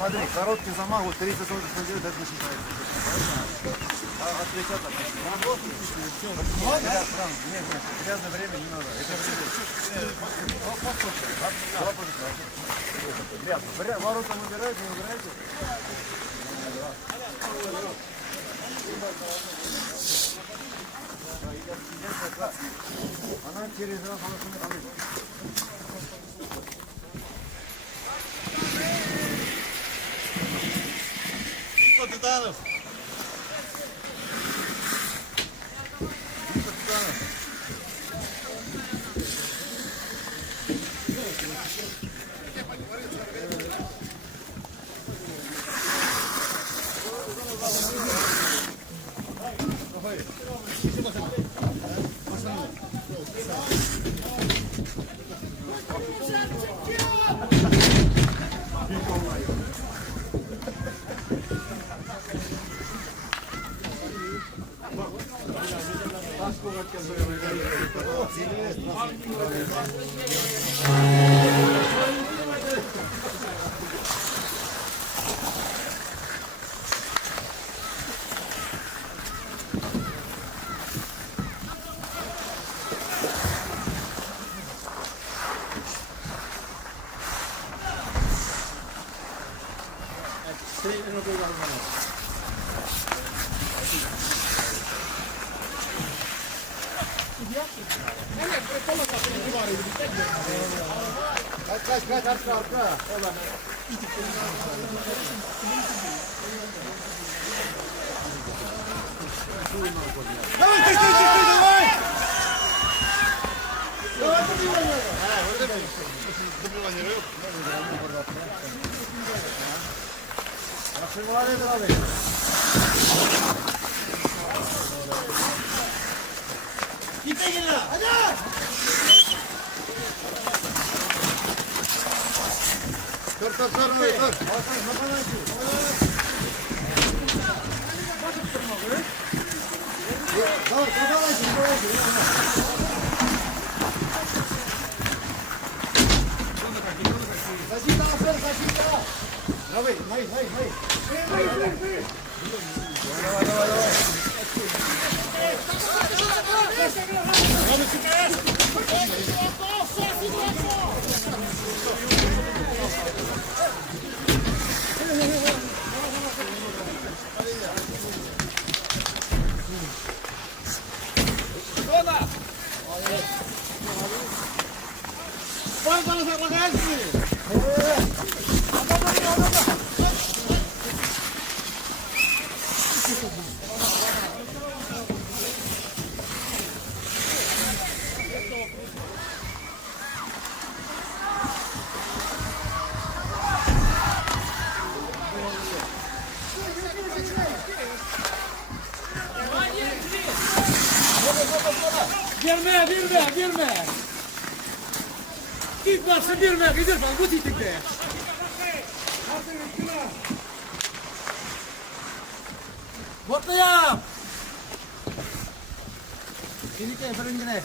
смотри, короткий замах, вот 30-49, это не считается. Отвлекаться. Нет, грязное время не надо. Это грязно. Ворота выбираете, не выбираете? Она через раз Титанов. Kaç arka. Давай, давай. Давай, добивание. Добивание рыб. Akşamlar nedir abi? İpe gel lan. Hadi. Dur. Давай. Girme. Git varsa girme, gidiyorsan bu titikte. Botlayam. Titikte, birincine.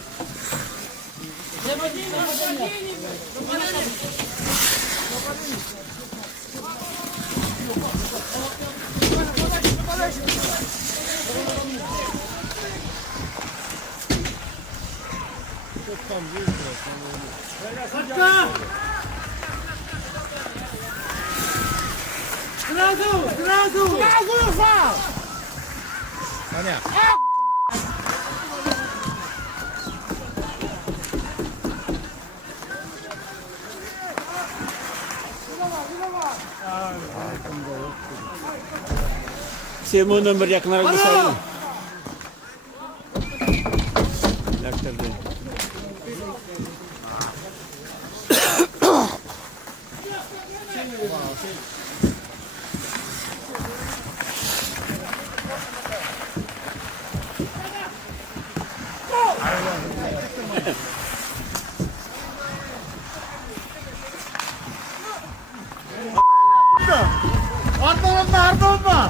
Сразу! Понятно. Все мой номер як на радио.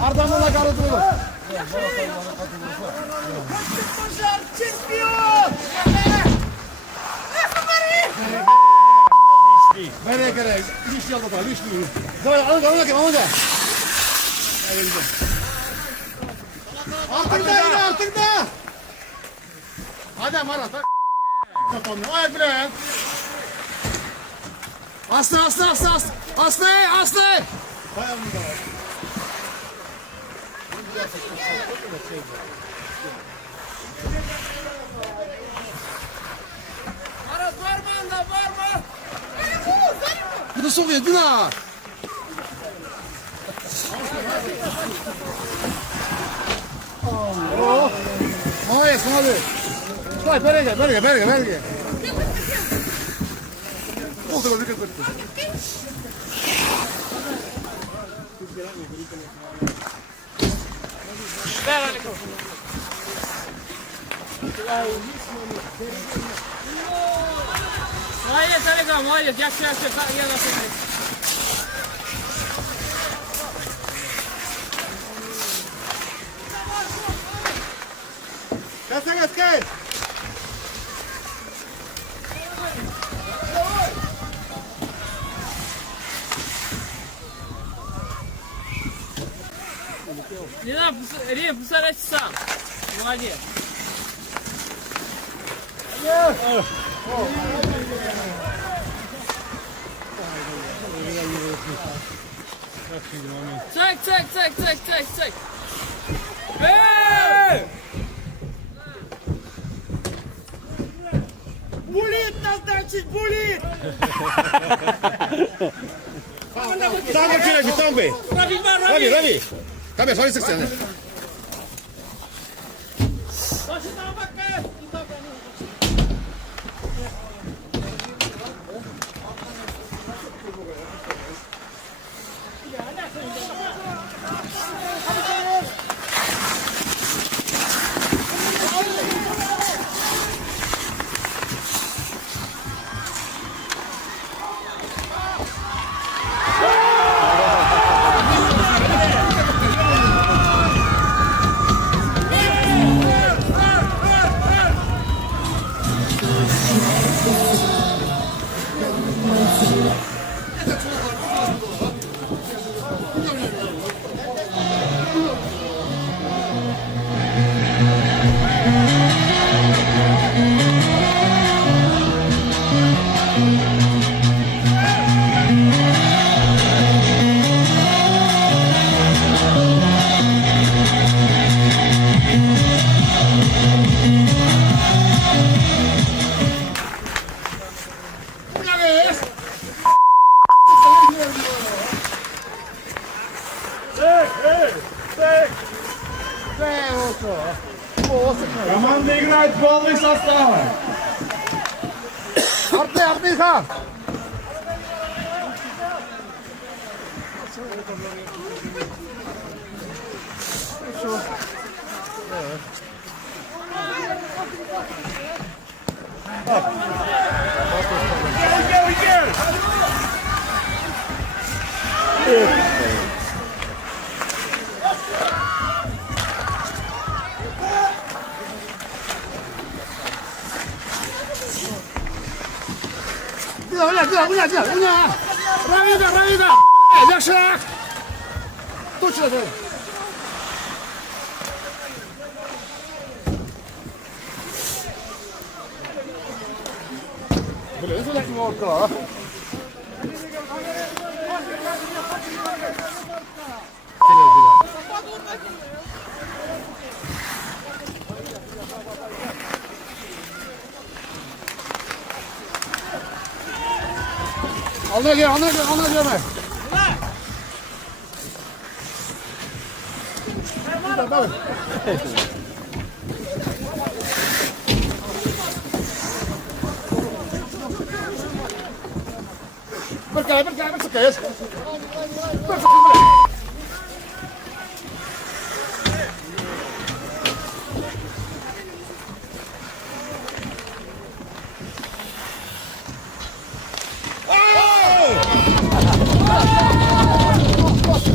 Arda'mla karıdırır. Çempiyon! Verga, cara. Lixo, ela lixo. Vamos lá. Altında. Hadi Marat. Kapandı. Ay bre. Aslı. Marat var mı anda var mı? Bu da sokuyor Dina. Oh. Молодец. Давай, береги. Oldu böyle kızım. Ver Aliko. Молодец, Aliko, молодец. Yaxshi. Gel. Рим, посмотрите сам. Молодец. Цек. Булит назначить, булит! Tombe. Ravi. Cabeça, olha isso que você, né? Команда играет полный состав. Артем. Уня! Равида! Яша! Точно ты! Блин, это не морка, а? Ona göre. Berkait.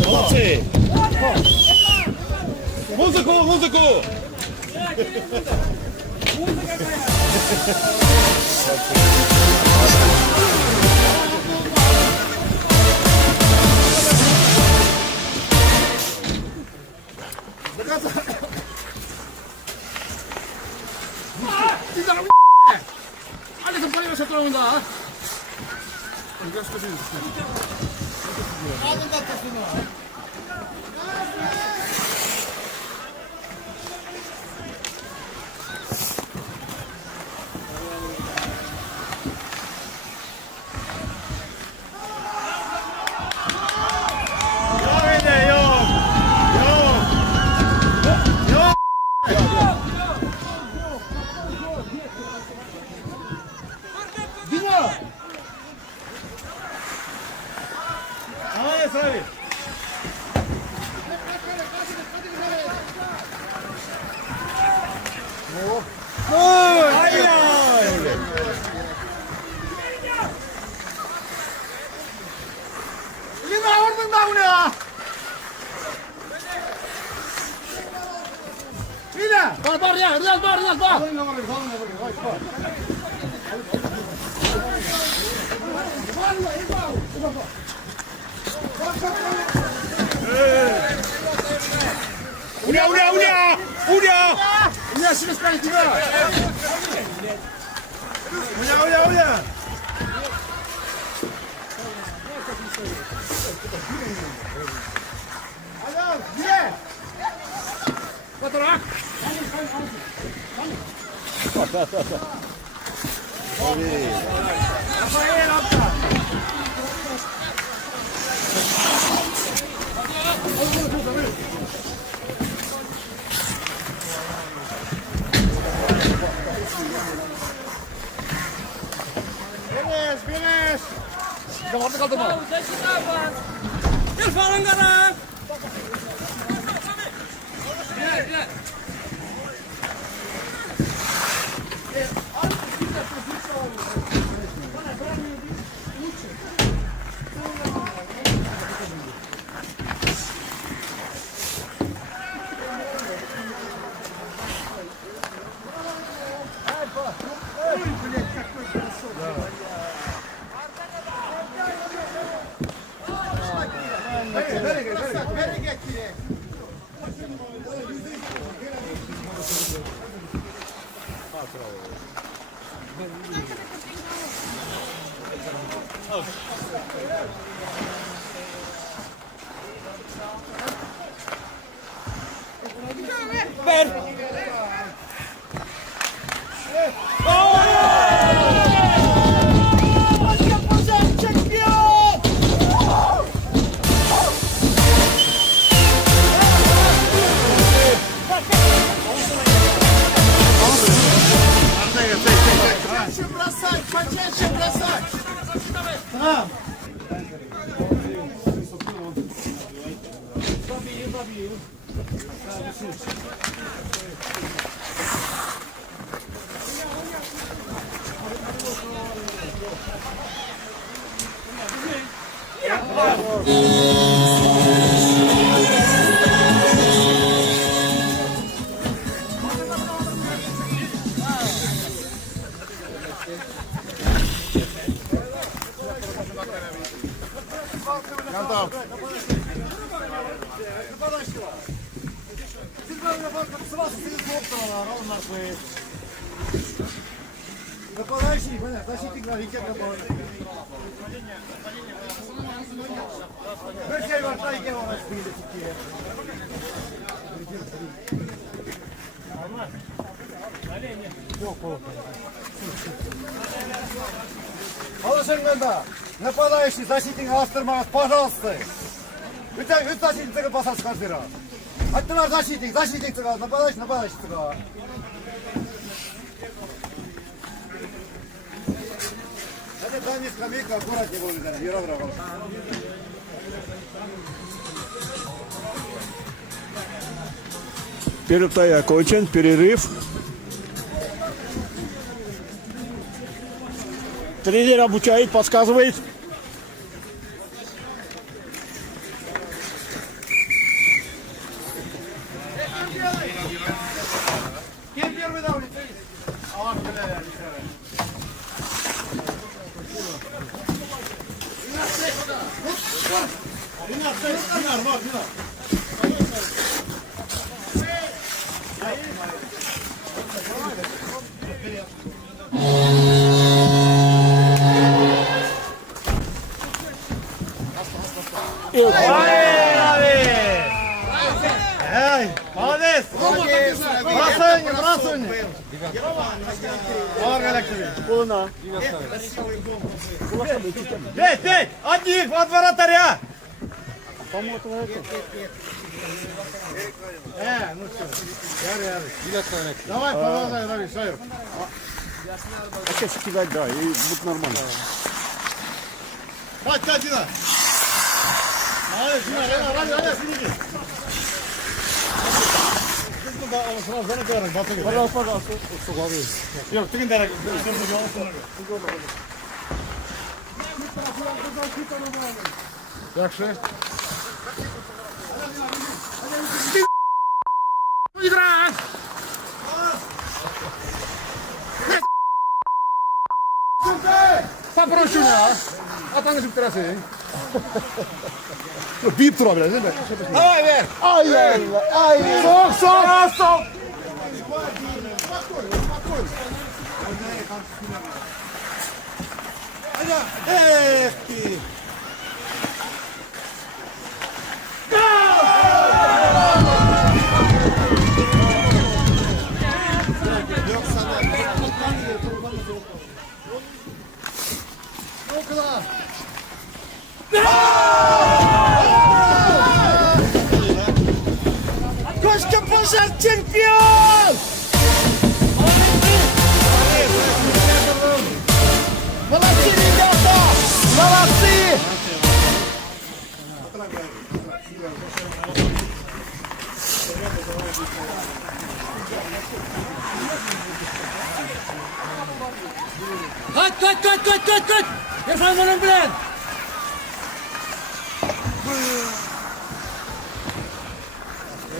Молодцы! Музыку! Музыка какая! Dino! Ай, Сави! Lina vurdun da bunu ya! Lina! Бар, я, Ринат, бар, Ринат, бар. Уня! Уня, себе спали тебя! Уня! Алло, где? Фоторак. Biniz! Zamanı kaldırma. Gel falan karan. Gel. Почаще бросать! Tamam. Yandım. Нападающий, понятно, защитник на реке какой. Беркей варта реке у нас были такие. Алышыңда нападающий, защитник Астырмагаз, пожалуйста. Үт защитник басар шығардыра. Аттылар защитник цыгал, нападающий цыгал. Это там есть скамейка, аккуратнее будет, Яровра. Первый тай окончен, перерыв. Тренер обучает, подсказывает. Кем первый дал? Nasıl? Ağır elektrik. Koluna. Бей! Один, от вратаря! Помог на это. Ну все. Давай, помогай, шайбу. А сейчас кидать, да, и будет нормально. Бать, Катина! Hadi, şimdi. Biz burada alışılan sana koyarız, batı gibi. Пожалуйста. Yok, tıkın derek. Yakşı. Играть! Попрошу меня, а там же террасы. Bip tura biraz değil mi? Давай ver. Ay. Sok. Эх ты. Koşka Paşa çempiyon! Молодцы, ребята! Молодцы! Kaç! Irfan bunun bilen!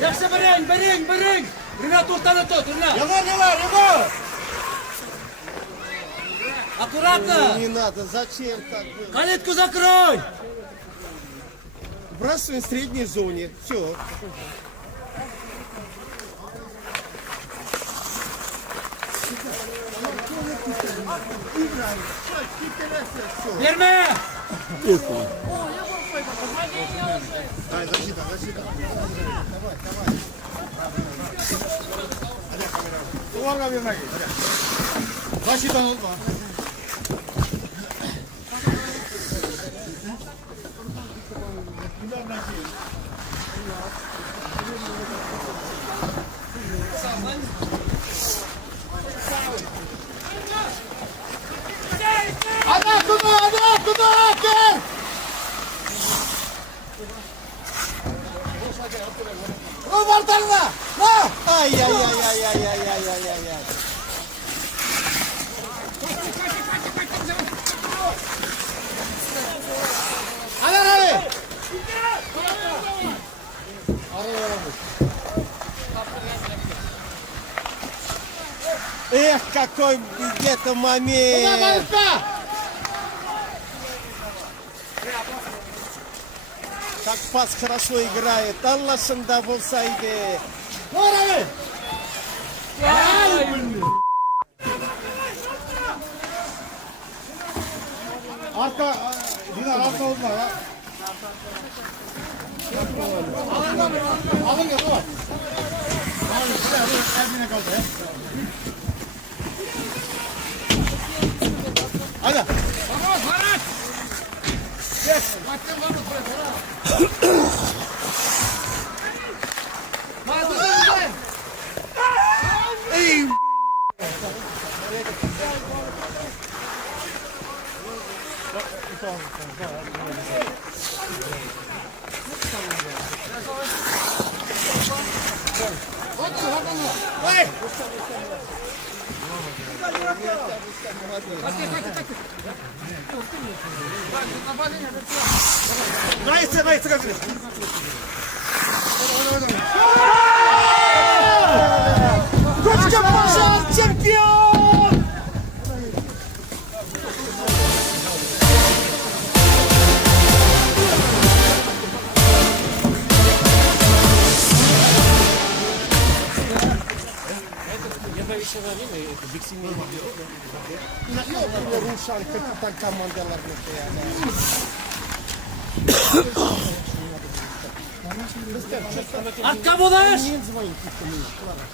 Yaxshi biring! Rinat o'rtani tut, Rinat! Егор! Аккуратно! Не надо, зачем так было? Калитку закрой! Бросаем в средней зоне. Все. Verme! Duvarga vermek. Başıdan olma. Hadi tuna gel. O var tanrına. Ай. Hadi. Эх, какой где-то момент. Как пас хорошо играет. Аллашында болсайды. Doğru. Arka, Dinar arka olma ya. Alın ya dur. Alın şuraya dur. Eline kaldı ya. Hadi. Vamos, Farad! Geç. Нравится, как ты. Koçka Paşa çempiyon! Рушан, капитан командаlarında yani. Артқа болаш!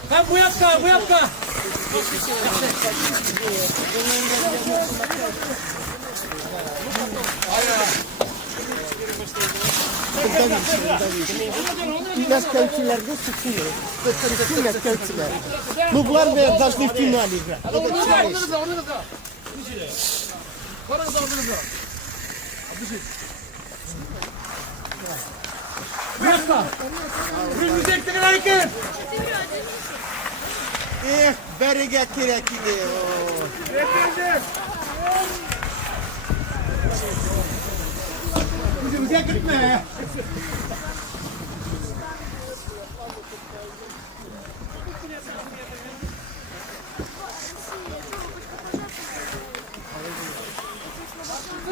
Там буяққа, буяққа! Мяскальчилерге sıkıyor. Sıkıyor мяскальчилер. Клублар должны в финале играть. Это честно. Буяққа! Рүмізектігін әрекет! Эх, берега керек idi. Yüzümüze gitme.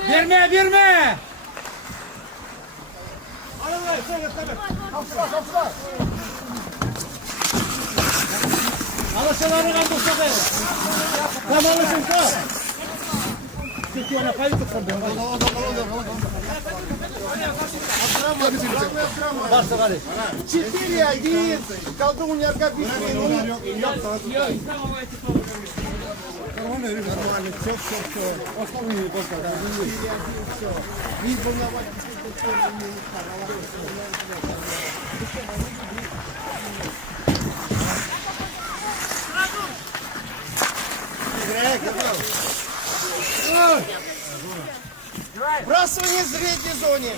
Verme, verme! Alışaları kandırsadı. Tam alışın kal. Çekiyor ona kayıt tutsun. Varsa gari. 4-1. Колдуньярка бишмени. Нормально, все. Основные только. Бросание в средней зоне.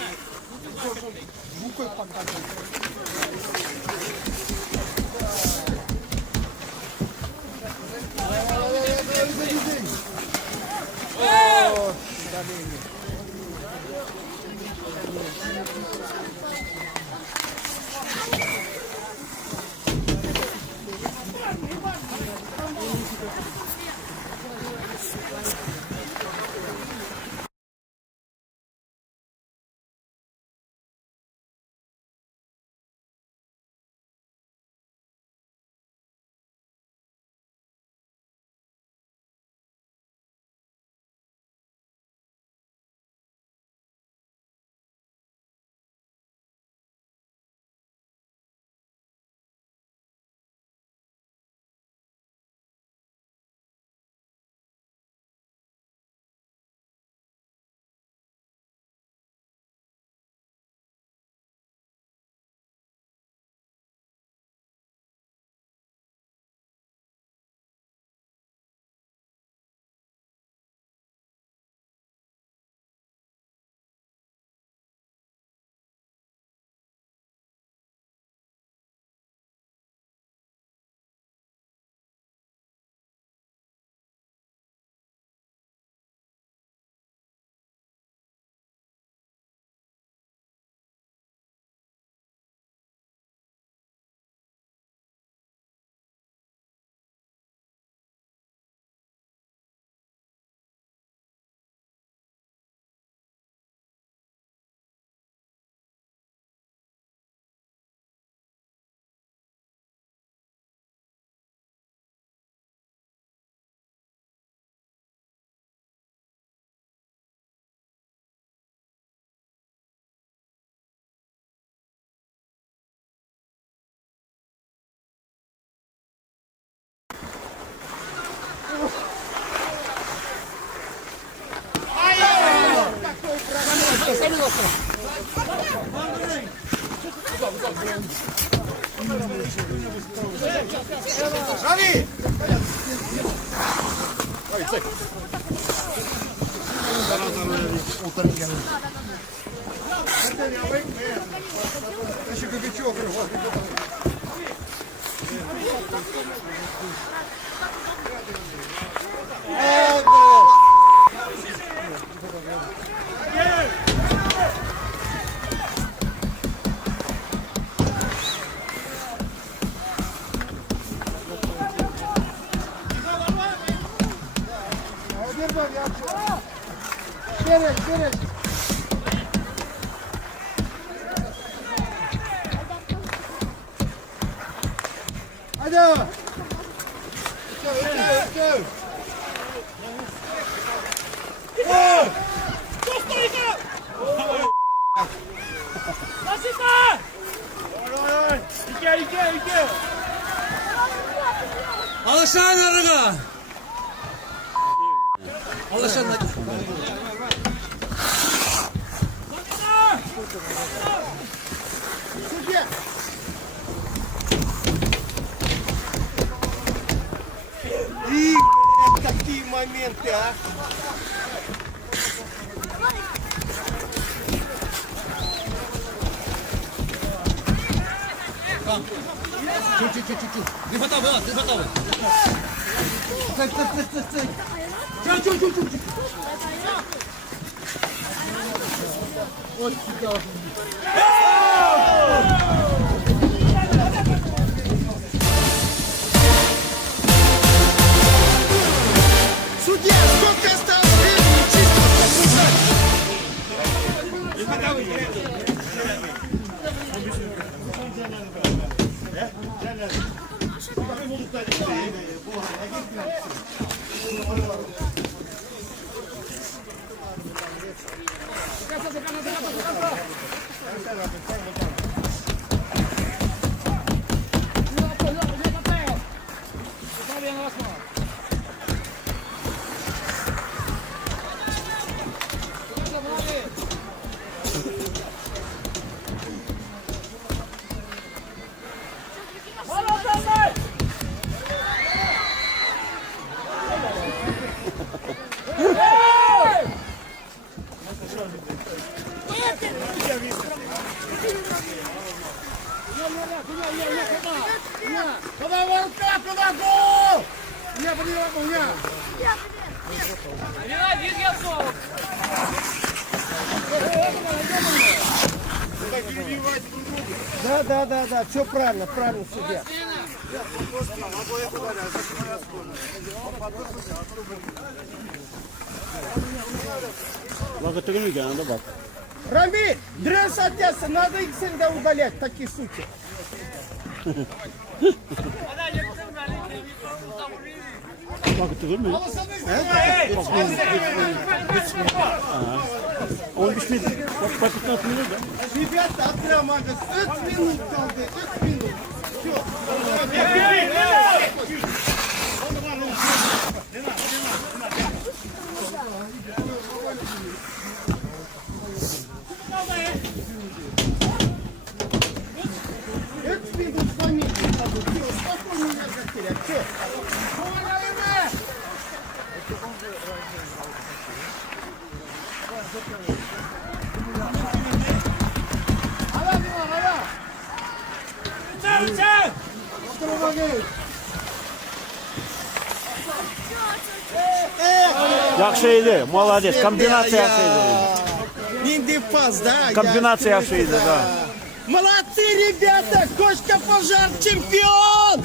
Шари! Еще кабачок. Вперед. Hadi. Alışan arıga. Alışan. Судья. И такие моменты, а. Чуть-чуть. Не хватало, не хватало. Чуть-чуть. Судья, сколько осталось времени? Чисто Давай ворота, куда гол! Я поняла, меня. Да, все правильно, судья. Благодарю, надо бак. Рамиль, дресс одесса, надо их всегда удалять, такие сути. Благодарю mü? 15 metre. Bak patikten atılıyor da. Ребята, отрамагас, 3 минут kaldı, 3 минут. Все. Yaxşıydı, молодец. Комбинация yaxşıydı. Нинди пас, да? Комбинация yaxşıydı, да. Молодцы, ребята! Кошка пожар чемпион!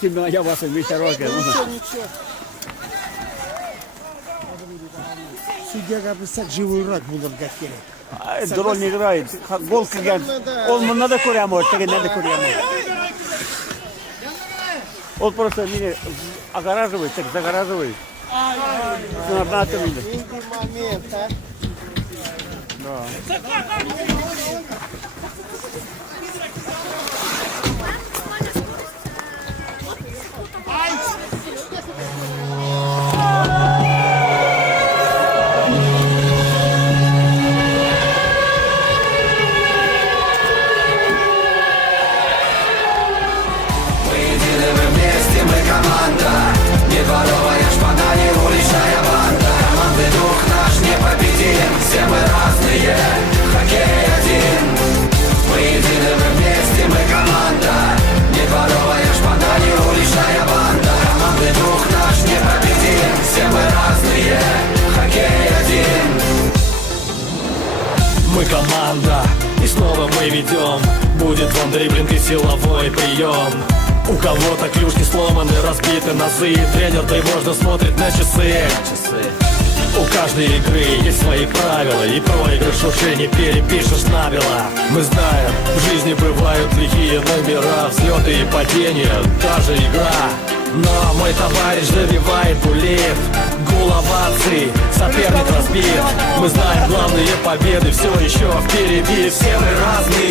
Kim bana yapasın bir şey var ki. Ничего. Судья, как бы, живой рак был в Гакере. Дрон не играет. Гол киген. Он надо курямо, так надо курямо. Он просто меня огораживает, так загораживает. На это видно. Нинди момент, а? Мы команда, и снова мы ведем. Будет вам дриблинг и силовой прием. У кого-то клюшки сломаны, разбиты нозы. Тренер тревожно смотрит на часы. У каждой игры есть свои правила, и проигрыш уже не перепишешь набело. Мы знаем, в жизни бывают лихие номера, взлеты и падения, даже игра. Но мой товарищ забивает буллет, гул оваций, соперник разбит. Мы знаем, главные победы все еще впереди. Все мы разные,